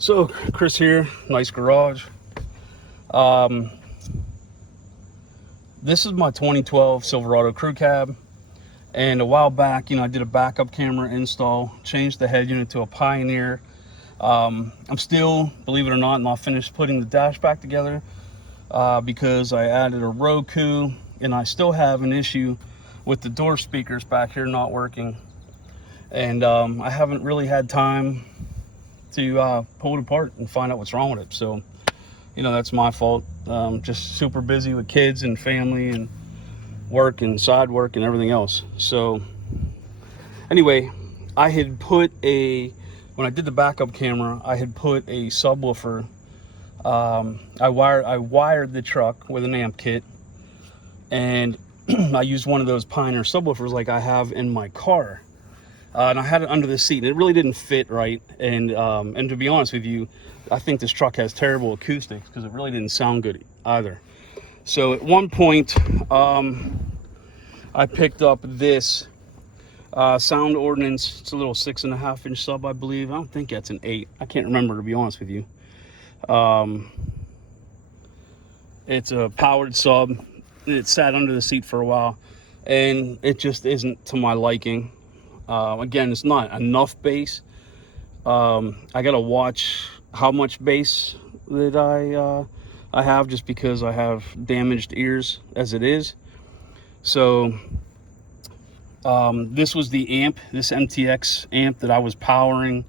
So Chris here, nice garage. Um, this is my 2012 Silverado crew cab, and a while back, I did a backup camera install, changed the head unit to a Pioneer. I'm still, believe it or not finished putting the dash back together because I added a Roku, and I still have an issue with the door speakers back here not working, and I haven't really had time to pull it apart and find out what's wrong with it. So that's my fault. Just super busy with kids and family and work and side work and everything else. So anyway, I had put when I did the backup camera, I had put a subwoofer. I wired the truck with an amp kit, and I used one of those Pioneer subwoofers like I have in my car. And I had it under the seat, and it really didn't fit right. And to be honest with you, I think this truck has terrible acoustics because it really didn't sound good either. So at one point, I picked up this Sound Ordinance. It's a little 6.5 inch sub, I believe. I don't think that's an 8. I can't remember, to be honest with you. It's a powered sub. It sat under the seat for a while, and it just isn't to my liking. Again, it's not enough bass. I gotta watch how much bass that I have, just because I have damaged ears as it is. So this was the amp, this MTX amp that I was powering.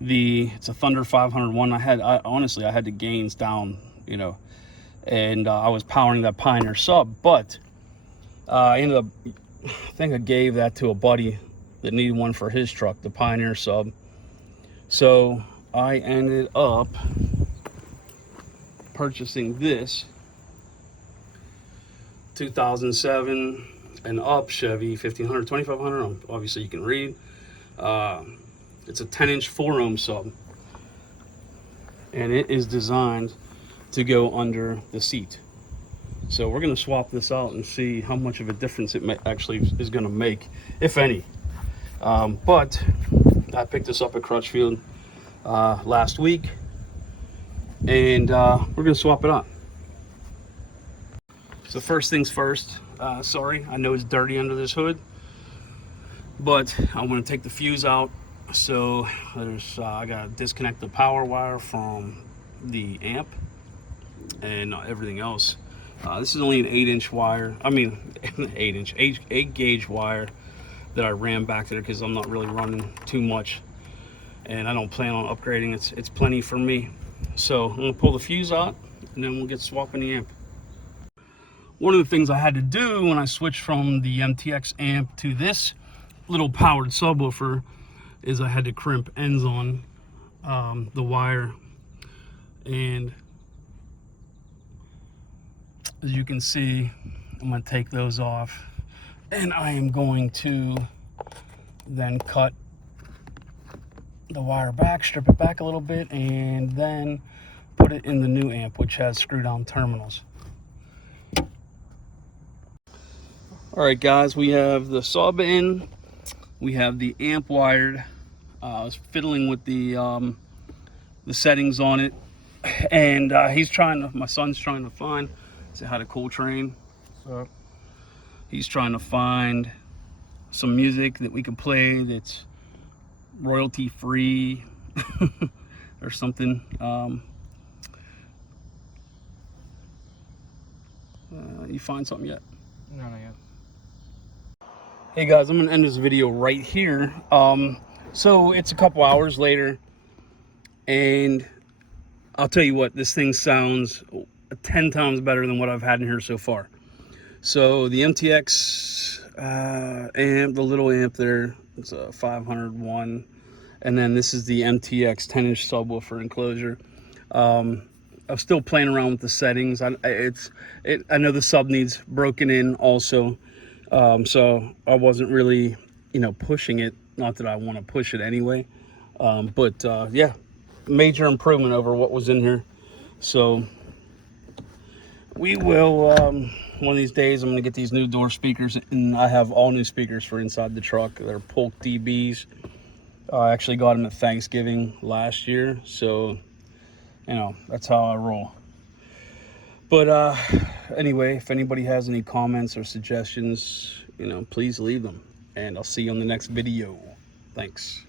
It's a Thunder 501. Honestly, I had the gains down, and I was powering that Pioneer sub, but I ended up, I think I gave that to a buddy that needed one for his truck, the Pioneer sub. So I ended up purchasing this 2007 and up Chevy 1500, 2500. Obviously you can read. It's a 10-inch 4-ohm sub, and it is designed to go under the seat. So we're going to swap this out and see how much of a difference it actually is going to make, if any. But I picked this up at Crutchfield last week, and we're going to swap it out. So first things first, sorry, I know it's dirty under this hood, but I'm going to take the fuse out. So I got to disconnect the power wire from the amp and everything else. This is only an 8-inch wire. I mean, 8 gauge wire that I ran back there because I'm not really running too much, and I don't plan on upgrading. It's plenty for me. So I'm gonna pull the fuse out, and then we'll get swapping the amp. One of the things I had to do when I switched from the MTX amp to this little powered subwoofer is I had to crimp ends on the wire, and as you can see, I'm gonna take those off, and I am going to then cut the wire back, strip it back a little bit, and then put it in the new amp, which has screw down terminals. All right, guys, we have the sub in, we have the amp wired. I was fiddling with the settings on it, and my son's trying to find, say hi to Cool Train. So he's trying to find some music that we can play that's royalty free or something. You find something yet? No, not yet. Hey guys, I'm gonna end this video right here. So it's a couple hours later, and I'll tell you what, this thing sounds 10 times better than what I've had in here so far. So the MTX amp, the little amp there, it's a 501, and then this is the MTX 10-inch subwoofer enclosure. I'm still playing around with the settings. I know the sub needs broken in also, so I wasn't really, pushing it. Not that I want to push it anyway, but yeah, major improvement over what was in here. So we will, one of these days, I'm going to get these new door speakers, and I have all new speakers for inside the truck. They're Polk DBs. I actually got him at Thanksgiving last year, so you know, that's how I roll. But anyway, if anybody has any comments or suggestions, you know, please leave them, and I'll see you on the next video. Thanks.